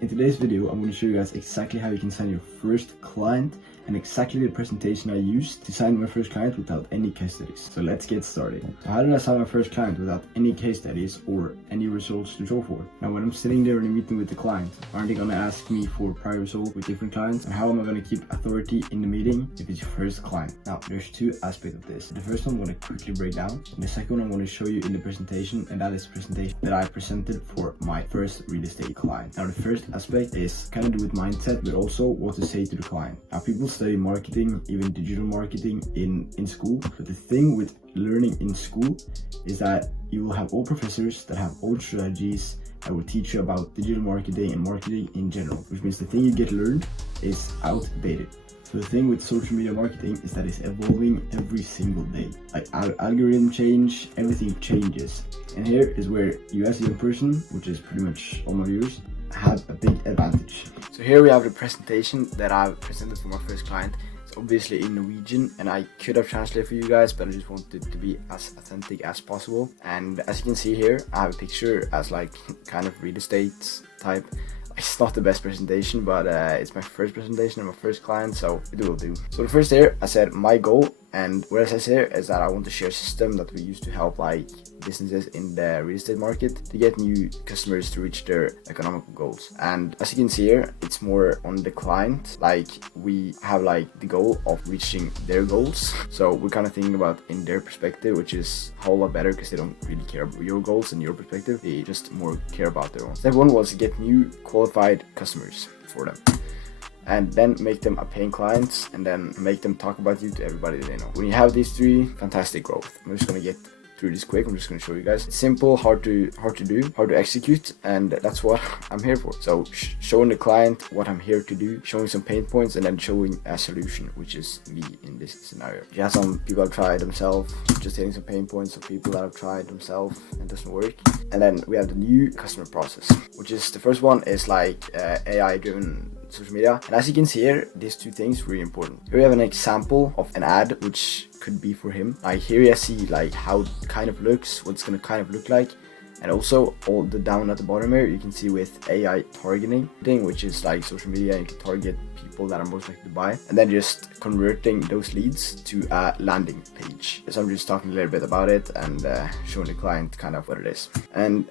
In today's video, I'm going to show you guys exactly how you can sign your first client and exactly the presentation I used to sign my first client without any case studies. So let's get started. So how did I sign my first client without any case studies or any results to show for? Now when I'm sitting there in a meeting with the client, aren't they going to ask me for prior results with different clients? And how am I going to keep authority in the meeting if it's your first client? Now there's two aspects of this. The first one I'm going to quickly break down. And the second one I'm going to show you in the presentation, and that is the presentation that I presented for my first real estate client. Now the first aspect is kind of do with mindset, but also what to say to the client. Now people study marketing, even digital marketing in school, but the thing with learning in school is that you will have all professors that have own strategies that will teach you about digital marketing and marketing in general, which means the thing you get learned is outdated. So the thing with social media marketing is that it's evolving every single day. Like algorithm change, everything changes. And here is where you as a young person, which is pretty much all my viewers, have a big advantage. So here we have the presentation that I've presented for my first client. It's obviously in Norwegian and I could have translated for you guys, but I just wanted it to be as authentic as possible. And as you can see here, I have a picture as like kind of real estate type. It's not the best presentation, but it's my first presentation and my first client, so it will do. So the first here, I said my goal, and what it says here is that I want to share a system that we use to help like businesses in the real estate market to get new customers to reach their economical goals. And as you can see here, it's more on the client. Like we have like the goal of reaching their goals. So we're kind of thinking about in their perspective, which is a whole lot better because they don't really care about your goals and your perspective. They just more care about their own. Step one was to get new qualified customers for them, and then make them a paying client, and then make them talk about you to everybody they know. When you have these three, fantastic growth. I'm just gonna get through this quick. I'm just gonna show you guys. It's simple, hard to do, hard to execute, and that's what I'm here for. So showing the client what I'm here to do, showing some pain points, and then showing a solution, which is me in this scenario. You have some people have tried themselves, just hitting some pain points of people that have tried themselves and doesn't work. And then we have the new customer process, which is the first one is like AI driven social media. And as you can see here, these two things really important. Here we have an example of an ad which could be for him. Like here you see like how it kind of looks, what it's gonna kind of look like. And also all the down at the bottom here, you can see with AI targeting thing, which is like social media, you can target people that are most likely to buy, and then just converting those leads to a landing page. So I'm just talking a little bit about it and showing the client kind of what it is. And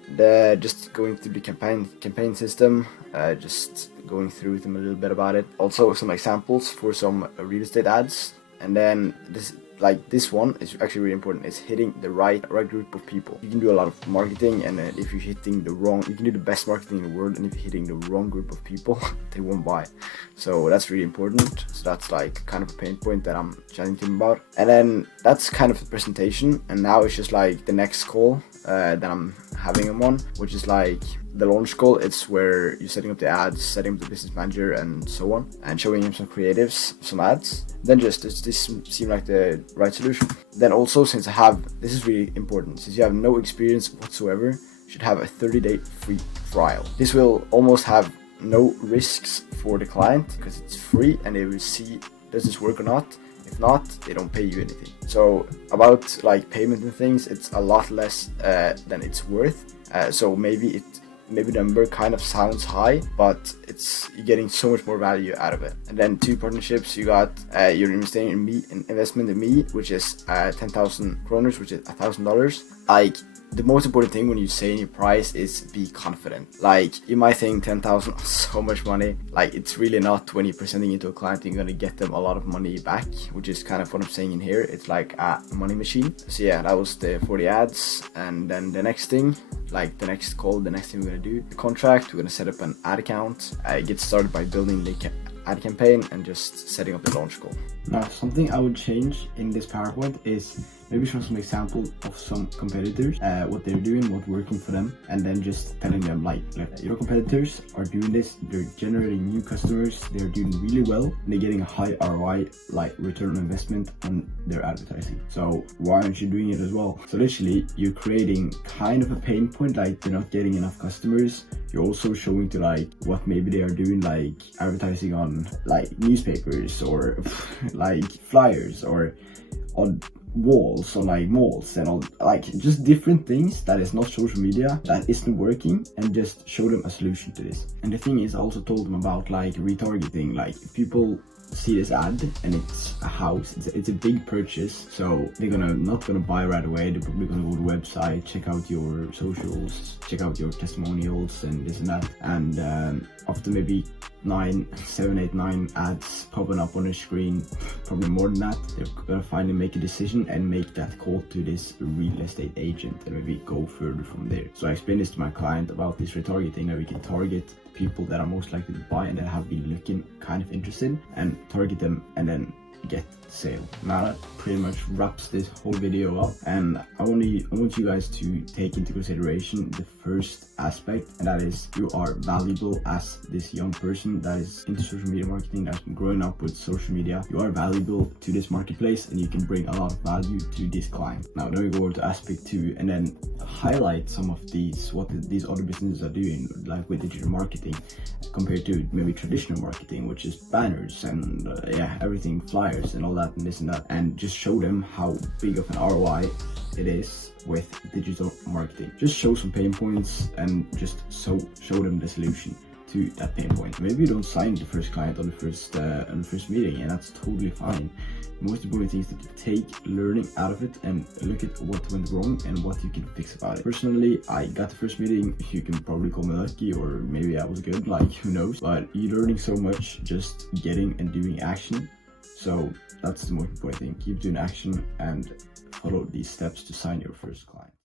just going through the campaign system, just going through them a little bit about it. Also some examples for some real estate ads. And then this one is actually really important. It's hitting the right group of people. You can do a lot of marketing, and if you're hitting the wrong, you can do the best marketing in the world, and if you're hitting the wrong group of people, they won't buy. So that's really important. So that's like kind of a pain point that I'm chatting to him about. And then that's kind of the presentation, and now it's just like the next call that I'm having him on, which is like the launch call. It's where you're setting up the ads, setting up the business manager and so on, and showing him some creatives, some ads. Then this seemed like the right solution. Then also, since this is really important, since you have no experience whatsoever, you should have a 30-day free trial. This will almost have no risks for the client because it's free, and they will see, does this work or not? If not, they don't pay you anything. So about like payment and things, it's a lot less than it's worth. So maybe the number kind of sounds high, but you're getting so much more value out of it. And then two partnerships, you got you're investing in me, an investment in me, which is 10,000 kroners, which is $1,000. Like the most important thing when you say your price is be confident. Like you might think 10,000 is so much money. Like it's really not. When you're presenting it to a client, you're gonna get them a lot of money back, which is kind of what I'm saying in here. It's like a money machine. So yeah, that was for the ads. And then the next thing, like the next call, the next thing we're gonna do, the contract. We're gonna set up an ad account. Get started by building the ad campaign and just setting up the launch call. Now, something I would change in this PowerPoint is maybe show some example of some competitors, what they're doing, what's working for them, and then just telling them like your competitors are doing this, they're generating new customers, they're doing really well, and they're getting a high ROI, like return on investment on their advertising. So why aren't you doing it as well? So literally you're creating kind of a pain point, like they're not getting enough customers. You're also showing to like what maybe they are doing, like advertising on like newspapers or like flyers or on walls on like malls and all, like just different things that is not social media that isn't working, and just show them a solution to this. And the thing is, I also told them about like retargeting. Like people see this ad and it's a house, it's a big purchase, so they're not gonna buy right away. They're probably gonna go to the website, check out your socials, check out your testimonials and this and that, and after maybe 7, 8, 9 ads popping up on the screen, probably more than that, they're gonna finally make a decision and make that call to this real estate agent and maybe go further from there. So I explained this to my client about this retargeting, that we can target people that are most likely to buy and that have been looking kind of interested, and target them and then get sale. Now that pretty much wraps this whole video up, and I want you guys to take into consideration the first aspect, and that is you are valuable as this young person that is into social media marketing, that's been growing up with social media. You are valuable to this marketplace and you can bring a lot of value to this client. Now then we go over to aspect 2 and then highlight some of these, what these other businesses are doing, like with digital marketing compared to maybe traditional marketing, which is banners and everything, flyers and all that and this and that, and just show them how big of an ROI it is with digital marketing. Just show some pain points and just show them the solution to that pain point. Maybe you don't sign the first client on the first meeting, and that's totally fine. The most important thing is that you take learning out of it and look at what went wrong and what you can fix about it. Personally, I got the first meeting. You can probably call me lucky, or maybe I was good, like who knows, but you're learning so much just getting and doing action. So that's the most important thing. Keep doing action and follow these steps to sign your first client.